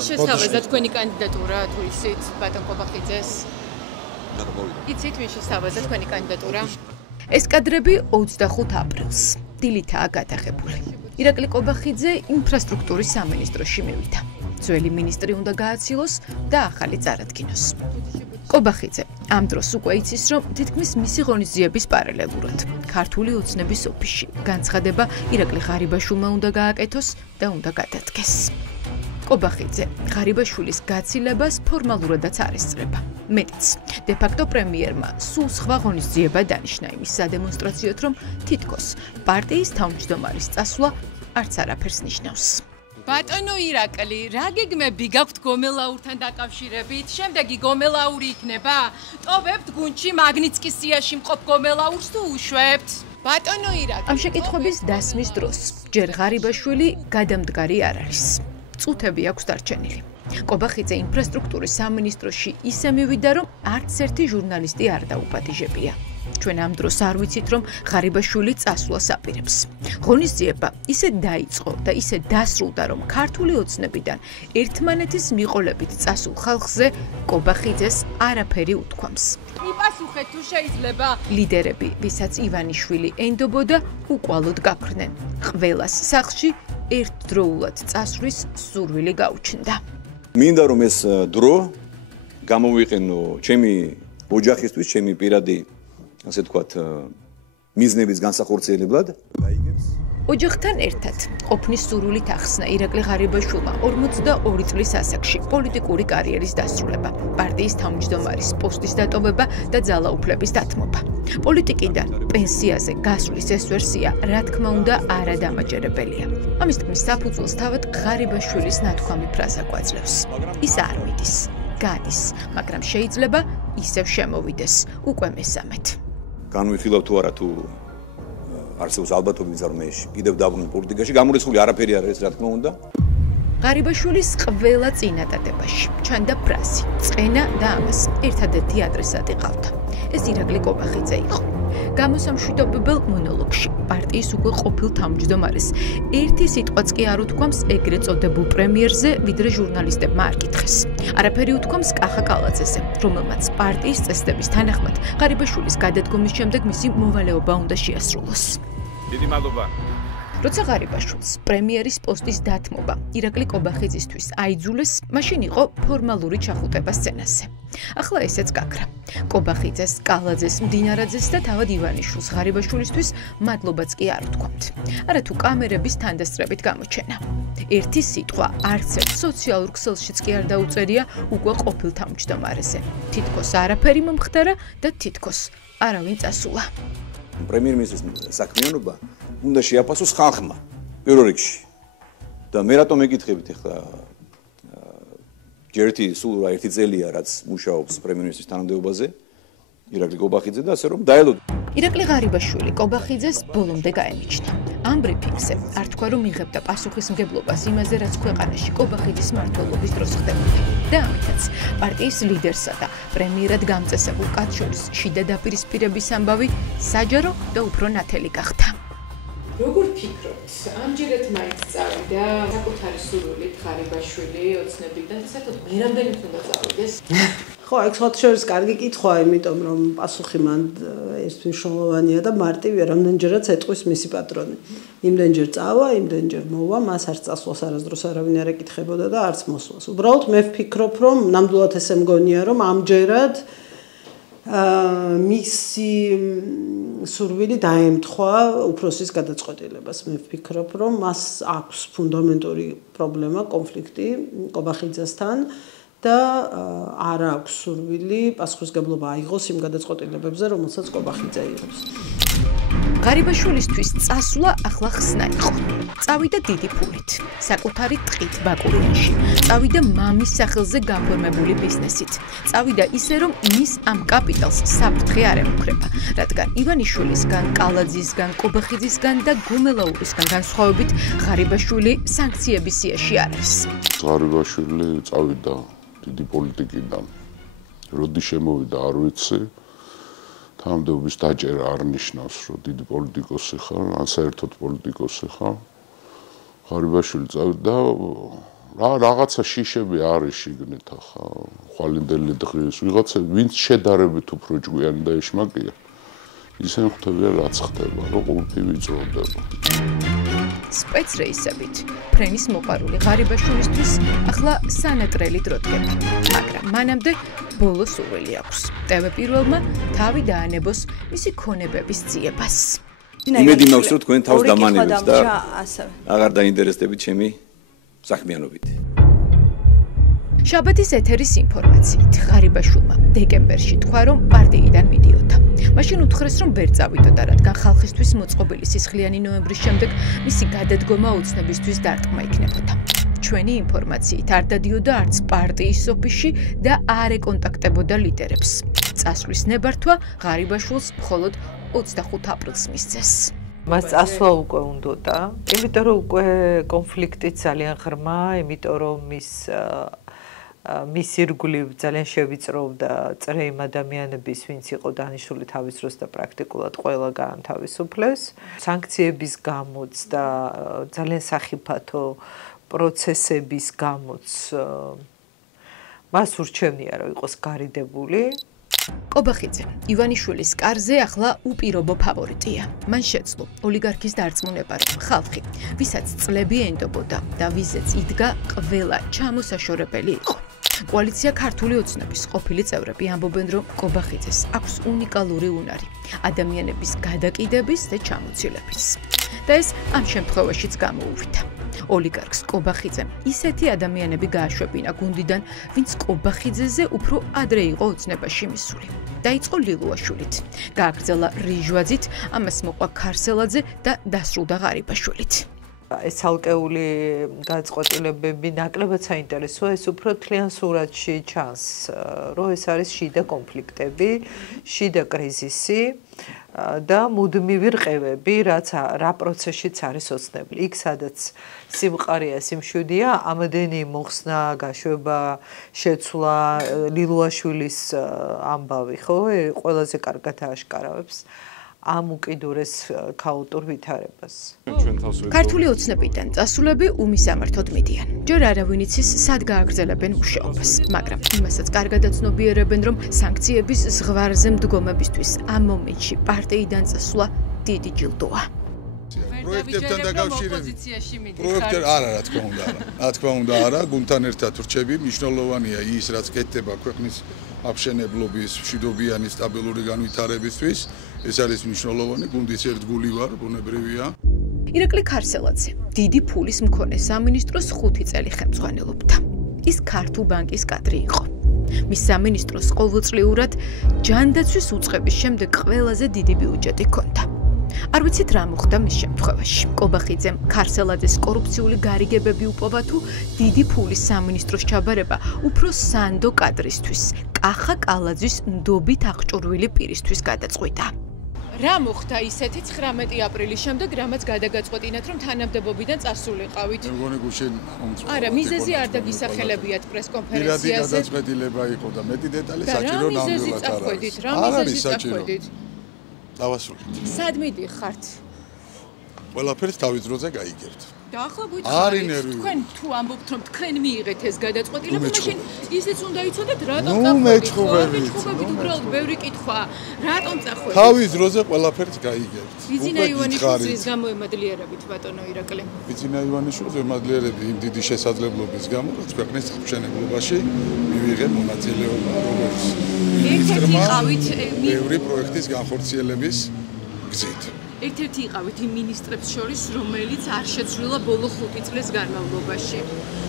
ვის შესთავაზა თქვენი კანდიდატურა თუ იცით ბატონ კობახიძეს? იცით ვის შესთავაზა თქვენი კანდიდატურა? ეს კადრები 25 აპრილს დილითაა გადაღებული. ირაკლი კობახიძე ინფრასტრუქტურის სამინისტროში მივიდა. ძველი მინისტრი უნდა გააცილოს და ახალი წარადგინოს. კობახიძე ამ დროს უკვე იცის, რომ თითქმის მისი ღონისძიების პარალელურად ქართული ოცნების ოფისში განცხადება ირაკლი ღარიბაშვილმა უნდა გააკეთოს და უნდა გადადგეს. კობახიძე ღარიბაშვილის გაცილებას ფორმალურადაც არ ესწრება. მეტიც, დე-ფაქტო პრემიერმა სულ სხვა ღონისძიება დანიშნა იმის სადემონსტრაციოდ, რომ თითქოს პარტიის თავმჯდომარის წასვლა არც არაფერს ნიშნავს. ბატონო ირაკლი, რა გეგმები გაქვთ გომელაურთან დაკავშირებით? შემდეგი გომელაური იქნება? ტოვებთ გუნდში მაგნიცკის სიაში მყოფ გომელაურს თუ უშვებთ? ბატონო ირაკლი. ამ შეკითხვების დასმის დროს ჯერ ღარიბაშვილი გადამდგარი არ არის. წუთები აქვს დარჩენილი. კობახიძე ინფრასტრუქტურის სამინისტროში ისე მივიდა, რომ არც ერთი ჟურნალისტი არ დაუპატიჟებია. ჩვენ ამ დროს არ ვიცით, რომ ღარიბაშვილი წასვლას აპირებს. ღონისძიება ისე დაიწყო და ისე დასრულდა, რომ ქართული ოცნებიდან ერთმანეთის მიყოლებით წასულ ხალხზე კობახიძეს არაფერი უთქვამს. იპასუხეთ თუ შეიძლება. ლიდერები, ვისაც ივანიშვილი ენდობოდა, უკვალოდ გაფრნენ. ყველას სახლში ერთდროულად წასვლის სურვილი გაუჩნდა. მინდა რომ ეს დრო გამოვიყენო ჩემი ოჯახისთვის, ჩემი პირადი ასე თქვათ მიზნების განსახორციელებლად. ოჯახთან ერთად ყოფნის სურვილით ახსნა ირაკლი ღარიბაშვილმა 42 წლის ასაკში პოლიტიკური კარიერის დასრულება, პარტიის თავმჯდომარის პოსტის დატოვება და ძალაუფლების დათმობა. პოლიტიკიდან პენსიაზე გასვლის ეს ვერსია, რა თქმა უნდა, არადამაჯერებელია. ამის თქმის საფუძველს თავად ღარიბაშვილის ნათქვამი ფრაზა გვაძლევს. ის არ მიდის, გადის, მაგრამ შეიძლება ისევ შემოვიდეს უკვე მესამედ. განვიხილავ თუ არა თუ არსებობს ალბათობები რომ ეს კიდევ დაბრუნდა პოლიტიკაში, გამორიცხული არაფერი არ არის, რა თქმა უნდა. ღარიბაშვილის ყველა წინადადებაში ჩანდა ფრაზი, წყენა და ამას ერთადერთი ადრესატი ყავდა. ეს ირაკლი კობახიძე იყო. გამოსამშვიდობებელ მონოლოგში პარტიის უკვე ყოფილ თავმჯდომარეს ერთი სიტყვაც კი არ უთქვამს ეგრეთ წოდებულ პრემიერზე, ვიდრე ჟურნალისტებმა არ კითხეს. არაფერი უთქვამს კახა კალაძეზე, რომელმაც პარტიის წესდების თანახმად ღარიბაშვილის გადადგომის შემდეგ მისი მოვალეობა უნდა შეასრულოს. დიდი მადლობა. როცა ღარიბაშვილს პრემიერის პოსტის დათმობა ირაკლი კობახიძისთვის აიძულეს, მაშინ იყო ფორმალური ჩახუტება სცენაზე. ახლა ესეც გაქრა. კობახიძეს, კალაძეს, მდინარაძეს და თავად ივანიშვილს ღარიბაშვილისთვის მადლობაც კი არ უთქვამთ. არა თუ კამერების თანდასწრებით გამოჩენა. ერთი სიტყვა არც ერთ სოციალურ ქსელშიც კი არ დაუწერია უკვე ყოფილ თავმჯდომარეზე. თითქოს არაფერი მომხდარა და თითქოს არავინ წასულა. პრემიერ-მინისტრის საქმიანობა უნდა შეაფასოს ხალხმა პირველ რიგში. და მე რატომ მეკითხებით ახლა სულ ერთი წელია რაც მუშაობს პრემიერ-მინისტრის თანამდებობაზე ირაკლი კობახიძე და ასე რომ დაელოდა. ირაკლი ღარიბაშვილი კობახიძეს ბოლომდე გაემიჩნდა. ამ ბრიფინგზე არ თქვა რომ იღებდა პასუხისმგებლობას იმაზე, რაც ქვეყანაში კობახიძის მმართველობის დროს ხდებოდა. და ამითაც პარტიის ლიდერსა და პრემიერად გამწესებულ კაცს შორის შიდა დაპირისპირების ამბავი საჯარო და უფრო ნათელი გახდა. როგორ ფიქრობთ, ამჯერად მაინც წავიდა საკუთარი სურვილით ღარიბაშვილი ოცნებიდან, საერთოდ მე რამდენი უნდა წავიდეს? ხო, ეგ სხვადასხვა კარგი კითხვაა, იმიტომ რომ პასუხი მან ეს მნიშვნელოვანია და მარტივია, რამდენჯერაც ეტყვის მისი პატრონი. იმდენჯერ წავა, იმდენჯერ მოვა, მას არც წასვლას არასდროს არავინ არ ეკითხებოდა და არც მოსვლას. უბრალოდ მე ვფიქრობ, რომ ნამდვილად ესე მგონია, რომ ამჯერად მისი სურვილი დაემთხვა უფროსის გადაწყვეტილებას. მე ვფიქრობ, რომ მას აქვს ფუნდამენტური პრობლემა, კონფლიქტი კობახიძესთან და არ აქვს სურვილი პასუხისმგებლობა აიღოს იმ გადაწყვეტილებებზე, რომელსაც კობახიძე იღებს. ღარიბაშვილისთვის წასვლა ახლა ხსნა იყო. წავიდა დიდი ფულით, საკუთარი ტყით ბაკურიანში. წავიდა მამის სახელზე გაფორმებული ბიზნესით. წავიდა ისე, რომ მის ამ კაპიტალს საფრთხე არ ემუქრება, რადგან ივანიშვილისგან, კალაძისგან, კობახიძისგან და გომელაურისგან განსხვავებით ღარიბაშვილი სანქციების სიაში არ არის. ღარიბაშვილი წავიდა დიდი პოლიტიკიდან. როდი შემოვიდა არ ვიცი. თანამდებობის დაჭერა არ ნიშნავს, რომ დიდი პოლიტიკოსი ხარ, ან საერთოდ პოლიტიკოსი ხარ. ღარიბაშვილი წავიდა რაღაცა შიშები არის შიგნით ახლა ხვალინდელი დღის ვიღაცა ვინც შედარებით უფრო ჭკვიანი და ეშმაკია ისინი ხვდებიან რაც ხდება რომ ყოველთვის ვიწროვდება სპეცრეისებით ფრენის მოყვარული ღარიბაშვილისთვის ახლა სანატრელი დრო დგება მაგრამ მანამდე ბოლო სურვილი აქვს TV პირველმა თავი დაანებოს მისი ქონებების ძიებას იმედი მაქვს რომ თქვენ თავს დამანებთ და აღარ დაინტერესდებით ჩემი საქმიანობით. შაბათის ეთერის ინფორმაციით ღარიბაშვილმა დეკემბერში თქვა რომ პარტიიდან მიდიოდა. მაშინ უთხრეს რომ ვერ წავიდოდა რადგან ხალხისთვის მოწყობილი სისხლიანი ნოემბრის შემდეგ მისი გადადგომა უცნებისთვის დარტყმა იქნებოდა. ჩვენი ინფორმაციით არ დადიოდა არც პარტიის ოფისში და არ ეკონტაქტებოდა ლიდერებს. წასვლის ნებართვა ღარიბაშვილს მხოლოდ 25 აპრილს მისცეს. მას წასვლა უკვე უნდოდა, იმიტომ რომ უკვე კონფლიქტი ძალიან ღრმა, იმიტომ რომ მის ირგვლივ ძალიან შევიწროვდა წრე იმ ადამიანების, ვინც იყო დანიშნული თავის დროს და პრაქტიკულად ყველა გაანთავისუფლეს. სანქციების გამოც და ძალიან სახიფათო პროცესების გამოც მას ურჩევნია რომ იყოს გარიდებული. კობახიძე ივანიშვილის კარზე ახლა უპირობო ფავორიტია. მან შეძლო ოლიგარქის დარწმუნება, რომ ხალხი, ვისაც წლები ენდობოდა და ვიზეც იდგა ყველა ჩამოსაშორებელი იყო. კოალიცია ქართული ოცნების ყოფილი წევრები ამბობენ, რომ კობახიძეს აქვს უნიკალური უნარი ადამიანების გადაკიდების და ჩამოცილების. და ეს ამ შემთხვევაშიც გამოუვიდა. ოლიგარქს კობახიძემ ისეთი ადამიანები გააშვებინა გუნდიდან, ვინც კობახიძეზე უფრო ადრე იყო ოცნებაში მისული. დაიწყო ლილუაშვილით, გააგრძელა რიჟვაძით, ამას მოყვა ქარსელაძე და დასრულდა ღარიბაშვილით. ეს ცალკეული გადაწყვეტილებები ნაკლებად საინტერესოა, ეს უფრო თლიან სურათში ჩანს, რომ ეს არის შიდა კონფლიქტები, შიდა კრიზისი და მუდმივი რყევები, რა პროცესშიც არის ოცნებული. იქ სადაც სიმყარია, სიმშვიდეა, ამდენი მოხსნა, გაშვება, შეცვლა, ლილუაშვილის ამბავი, ხო, ყველაზე კარგად ააშკარავებს ამ უკიდურეს ქაოტურ ვითარებას. ქართული ოცნებიდან წასულები უმისამართოდ მიდიან. ჯერ არავინ იცის, სად გააგრძელებენ მუშაობას, მაგრამ იმასაც კარგად აცნობიერებენ, რომ სანქციების ზღვარზე მდგომებისთვის ამ მომენტში პარტიიდან წასვლა დიდი ჯილდოა. პროექტებთან დაკავშირებით პროექტები რა თქმა უნდა არა. რა თქმა უნდა არა, გუნდთან ერთად ვრჩები, მნიშვნელოვანია ის, რაც კეთდება ქვეყნის აბშენებლობის, მშვიდობიანი სტაბილური განვითარებისთვის. ეს არის მნიშვნელოვანი, გუნდის ერთგული ვარ, ბუნებრივია. ირაკლი ქარსელაძე დიდი ფულის მქონე სამინისტროს 5 წელი ხელმძღვანელობდა. ის ქართულ ბანკის კადრი იყო. მის სამინისტროს ყოველწლიურად ჯანდაცვის უწყების შემდეგ ყველაზე დიდი ბიუჯეტი ჰქონდა. არ ვიცით რა მოხდა მის შემთხვევაში. კობახიძემ ქარსელაძეს კორუფციული გარიგებები უპოვა თუ დიდი ფულის სამინისტროს ჩაბარება უფრო სანდო კადრისთვის, კახა კალაძის ნდობით აღჭურვილი პირისთვის გადაწყვიტა. რა მოხდა ისეთი 19 აპრილის შემდეგ, რამაც გადაგაწყვეტინათ, რომ თანამდებობიდან წასულიყავით? მე მგონი გუშინ არა, მიზეზი არ დაგისახელებიათ პრესკონფერენციაზე. პირადი გადაწყვეტილება იყო და მეტი დეტალი საჭირო ნამდვილად არ არის. რა მიზეზი წახვედით? დავასრულეთ. სად მიდიხართ? ყველაფერს თავის დროზე გაიგებთ. და ახლა გითხარით, თქვენ თუ ამბობთ, რომ თქვენ მიიღეთ ეს გადაწყვეტილება, მაშინ ისიც უნდა იცოდეთ, რატომ მეჩხუბებით. უბრალოდ ბევრი კითხვა, რატომ წახვედით? თავის დროზე ყველაფერს გაიგებთ. ბიძინა ივანიშვილის გამო ემადლიერებით, ბატონო ირაკლი. ბიძინა ივანიშვილის ემადლიერები იმ დიდი შესაძლებლობის გამო, რაც ქვეყნის მშენებლობაში მივიღე მონაწილეობა, როგორც ერთ-ერთი იყავით ბევრი პროექტის განხორციელების გზით. ერთ-ერთი იყავით იმ მინისტრებს შორის, რომელიც არ შეცვლილა ბოლო 5 წლის განმავლობაში.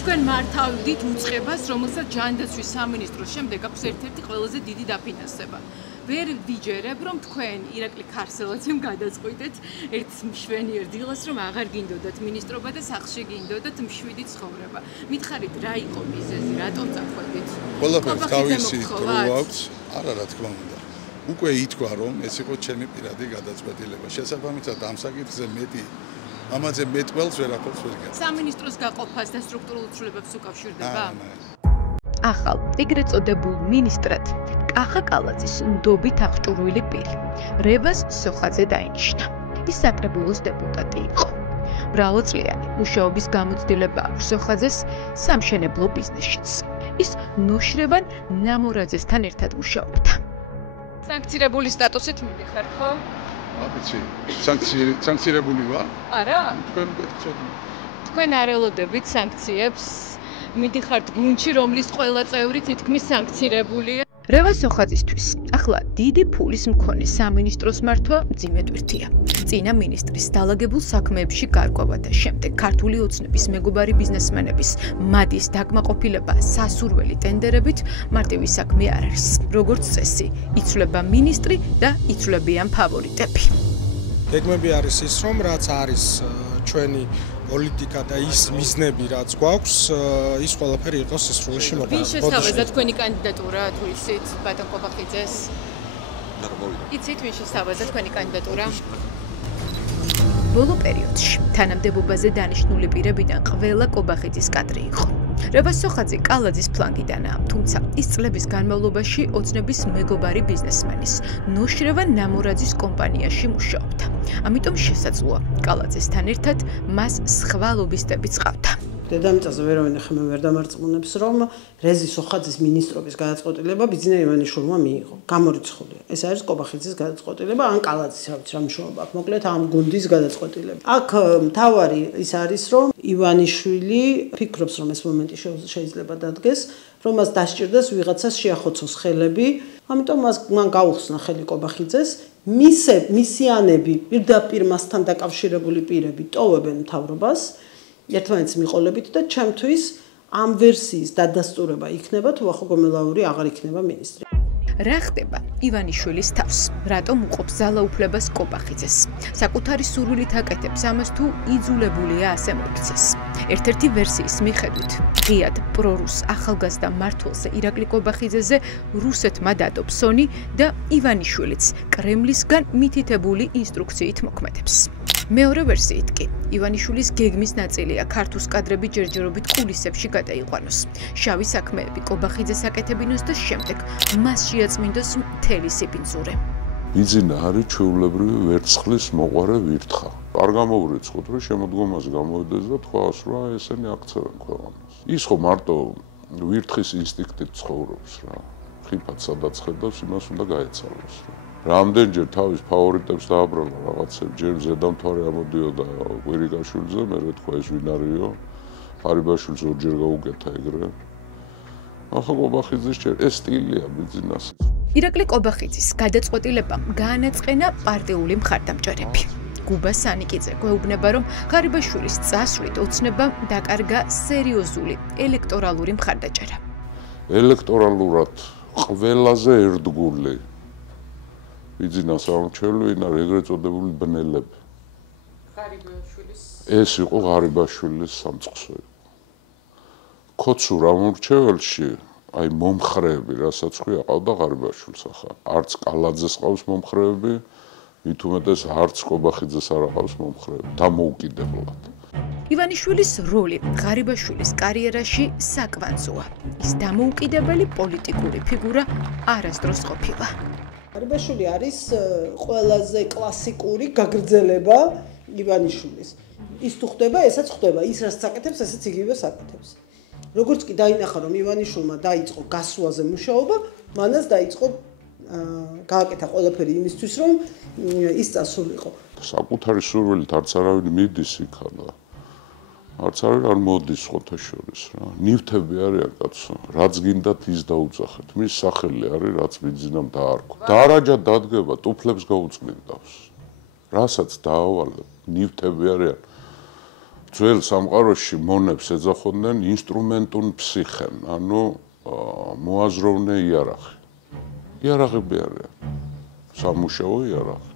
თქვენ მართავდით უწყებას, რომელსაც ჯანდაცვის სამინისტროს შემდეგ აქვს ერთ-ერთი ყველაზე დიდი დაფინანსება. ვერ ვიჯერებ, რომ თქვენ ირაკლი ქარსელაძემ გადაწყვიტეთ ერთ მშვენიერ დილას, რომ აღარ გინდოდათ მინისტრობა და სახლში გინდოდათ მშვიდი ცხოვრება. მითხარით, რა იყო მიზეზი, რატომ წახვედით? ყველაფერს თავისი დრო აქვს, არა რა თქმა უნდა. უკვე ითქვა, რომ ეს იყო ჩემი პირადი გადაწყვეტილება. შესაბამისად, ამ საკითხზე ამაზე მეტ ყველს ვერაფერს ვერ გეტყვი. სამინისტროს გაყოფას და სტრუქტურულ ცვლილებებს უკავშირდება? ახალ ეგრეთ წოდებულ მინისტრად კახა კალაძის ნდობით აღჭურვილი პირი რევაზ სოხაძე დაინიშნა. ის საკრებულოს დეპუტატი იყო. მრავალწლიანი მუშაობის გამოცდილება აქვს სოხაძეს სამშენებლო ბიზნესშიც. ის ნოშრევან ნამორაძესთან ერთად მუშაობდა. სანქცირებული სტატუსით მიდიხარ, ხო? აბიცი, სანქცირებული ვარ? არა. თქვენ გეცოდნ. თქვენ არ ელოდებით სანქციებს. მიდიხართ გუნდში, რომლის ყველა წევრი თითქმის სანქცირებულია. რევა სოხაძისთვის ახლა დიდი ფულის მქონე სამინისტროს მართვა მძიმე ტვირთია. წინა მინისტრის დალაგებულ საქმეებში გარკვევა და შემდეგ ქართული ოცნების მეგობარი ბიზნესმენების მადის დაკმაყოფილება სასურველი ტენდერებით მარტივი საქმე არ არის. როგორც წესი, იცვლება მინისტრი და იცვლებიან ფავორიტები. გეგმები არის ის, რომ რაც არის ჩვენი პოლიტიკა და ის მიზნები რაც გვაქვს, ის ყველაფერი იყოს სისრულეში მოყვანილი. ვინ შესთავაზა თქვენი კანდიდატურა თუ იცით ბატონ ყობახიძეს? იცით ვინ შესთავაზა თქვენი კანდიდატურა? ბოლო პერიოდში თანამდებობაზე დანიშნული პირებიდან ყველა ყობახიძის კადრი იყო. რევა სოხაძე კალაძის ფლანგიდანაა, თუმცა ის წლების განმავლობაში ოცნების მეგობარი ბიზნესმენის ნოშრევან ნამორაძის კომპანიაში მუშაობდა. ამიტომ შესაძლოა კალაძესთან ერთად მას სხვა ლობისტებიც ყავდა. დედამიწაზე ვერავინ ახლა ვერ დამარწმუნებს, რომ რეზი სოხაძის მინისტრობის გადაწყვეტილება ბიძინა ივანიშვილმა მიიღო. გამორიცხულია. ეს არის ყობახიძის გადაწყვეტილება, ან კალაძის რა მნიშვნელობა აქვს. მოკლედ ამ გუნდის გადაწყვეტილება. აქ მთავარი ის არის, რომ ივანიშვილი ფიქრობს, რომ ეს მომენტი შეიძლება დადგეს, რომ მას დასჭირდეს ვიღაცას შეახოცოს ხელები, ამიტომ მან გაუხსნა ხელი ყობახიძეს. მისიანები პირდაპირ მასთან დაკავშირებული პირები ტოვებენ მთავრობას ერთმანეთს მიყოლებით და ჩემთვის ამ ვერსიის დადასტურება იქნება თუ ახო გომელაური აღარ იქნება მინისტრი. რა ხდება ივანიშვილის თავს? რატომ უყოფს ძალაუფლებას ყობახიძეს? საკუთარი სურვილით აკეთებს ამას თუ იძულებულია ასე მოიქცეს? ერთ-ერთი ვერსიის მიხედვით, ღიად პრორუს ახალგაზრდა მმართველზე ირაკლი ყობახიძეზე რუსეთმა დადო ფსონი და ივანიშვილიც კრემლისგან მითითებული ინსტრუქციით მოქმედებს. მეორე ვერსიით კი ივანიშვილის გეგმის ნაწილია ქართუს კადრები ჯერჯერობით კულისებში გადაიყვანოს. შავი საქმეები ყობახიძეს აკეთებინოს და შემდეგ მას შეაწმინდოს მთელი სიბინძურე. ბიძინა არის ჩვეულებრივი ვერცხლის მოყვარე ვირთხა. არ გამოვრიცხოთ, რომ შემოდგომაზე გამოვიდეს და თქვას, რომ ესენი აქცევენ ქვეყანას. ის ხო მარტო ვირთხის ინსტინქტით ცხოვრობს რა. ხიფად სადაც ხედავს, იმას უნდა გაეცალოს რა. რამდენჯერ თავის ფავორიტებს დააბრალა რაღაცებს, ჯერ ზედამთვარე ამოდიოდა კვირიკაშვილზე, მერე თქვა ეს ვინ არისო, ხარიბაშვილს ორჯერ გაუკეთა ეგრე. ახლა ყობახიძის ეს სტილია ბიძინას. ირაკლი ყობახიძის გადაწყვეტილებამ გაანაწყენა პარტიული მხარდამჭერები. გუბა სანიკიძე გვეუბნება, რომ ხარიბაშვილის წასვლით ოცნებამ დაკარგა სერიოზული ელექტორალური მხარდაჭერა. ელექტორალურად ყველაზე ერთგული ბიძინას ამორჩეული ვინ არის ეგრეთ წოდებული ბნელები. ეს იყო ღარიბაშვილის სამწყსო. ქოცურ ამორჩეველში აი მომხრეები, რასაც ხვი აყავდა ღარიბაშვილს ახლა. არც კალაძეს ყავს მომხრეები, მით უმეტეს არც ყობახიძეს არ აყავს მომხრეები, დამოუკიდებლად. ივანიშვილის როლი ღარიბაშვილის კარიერაში საკვანძოა. ის დამოუკიდებელი პოლიტიკური ფიგურა არასდროს ყოფილა. ღარიბაშვილი არის ყველაზე კლასიკური გაგრძელება ივანიშვილის. ის თუ ხდება, ესაც ხდება, ის რაც საკეთებს, ესეც იგივე საკეთებს. როგორც კი დაინახა, რომ ივანიშვილმა დაიწყო გასვლაზე მუშაობა, მანაც დაიწყო გააკეთა ყველაფერი იმისთვის, რომ ის წასულიყო. საკუთარი სურვილით არც არავინ მიდის იქა და არც არ მოდის ხოთა შორის რა. ნივთები არიან კაცო, რაც გინდათ ის დაუძახეთ. მის სახელი არის, რაც ბიძინამ დაარქვა. დარაჯა დადგება, ტუფლებს გაუწმინდავს. რასაც დაავალებ, ნივთები არიან. ძველ სამყაროში მონებს ეძახოდნენ ინსტრუმენტუნ ფსიხენ, ანუ მოაზროვნე იარაღი. იარაღები არიან. სამუშაო იარაღი.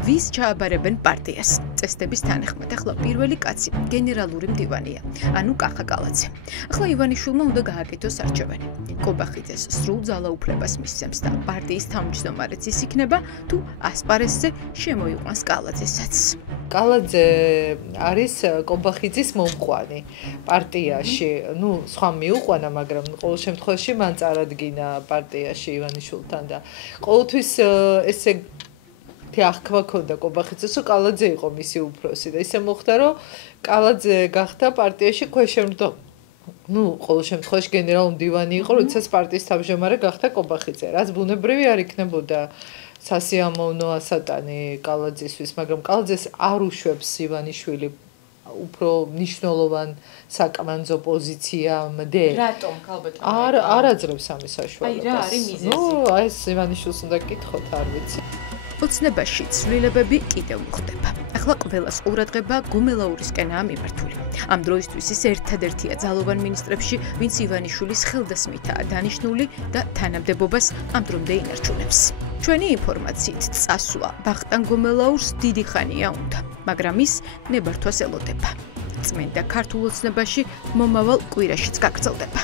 ვის ჩააბარებენ პარტიას? წესდების თანახმად ახლა პირველი კაცი გენერალური მდივანია, ანუ კახა კალაძე. ახლა ივანიშვილმა უნდა გააკეთოს არჩევანი. ყობახიძეს სრულ ძალაუფლებას მისცემს და პარტიის თავმჯდომარეც ის იქნება, თუ ასპარესზე შემოიყვანს კალაძესაც. კალაძე არის ყობახიძის მომყვანი პარტიაში. ნუ სხვა მიუყვანა, მაგრამ ყოველ შემთხვევაში მან წარადგინა პარტიაში ივანიშვილთან და ყოველთვის ესე ერთი აღქმა ქონდა კობახიძეს, რომ კალაძე იყო მისი უფროსი და ისე მოხდა, რომ კალაძე გახდა პარტიაში ქვეშემდგომი. ყოველ შემთხვევაში გენერალური მდივანი იყო, როდესაც პარტიის თავმჯდომარე გახდა კობახიძე. რაც ბუნებრივი არ იქნებოდა სასიამოვნო ასატანი კალაძისთვის, მაგრამ კალაძეს არ უშვებს ივანიშვილი უფრო მნიშვნელოვან საკმანძო პოზიციამდე. რატომ ქალბატონი? არ აძლევს ამის საშუალებას. აი რა არის მიზეზი? აი ეს ივანიშვილს უნდა გითხოთ, არ ვიცი. ოცნებაში ცვლილებები კიდევ მოხდება. ახლა ყველას ყურადღება გუმელაურისკენაა მიმართული. ამ დროისთვის ის ერთადერთია ძალოვან მინისტრებში, ვინც ივანიშვილის ხელდასმითაა დანიშნული და თანამდებობას ამ დრომდე ინარჩუნებს. ჩვენი ინფორმაციით წასვლა ვახტანგ გუმელაურს დიდი ხანია უნდა, მაგრამ ის ნებართვას ელოდება. წმენდა ქართულ ოცნებაში მომავალ კვირაშიც გაგრძელდება.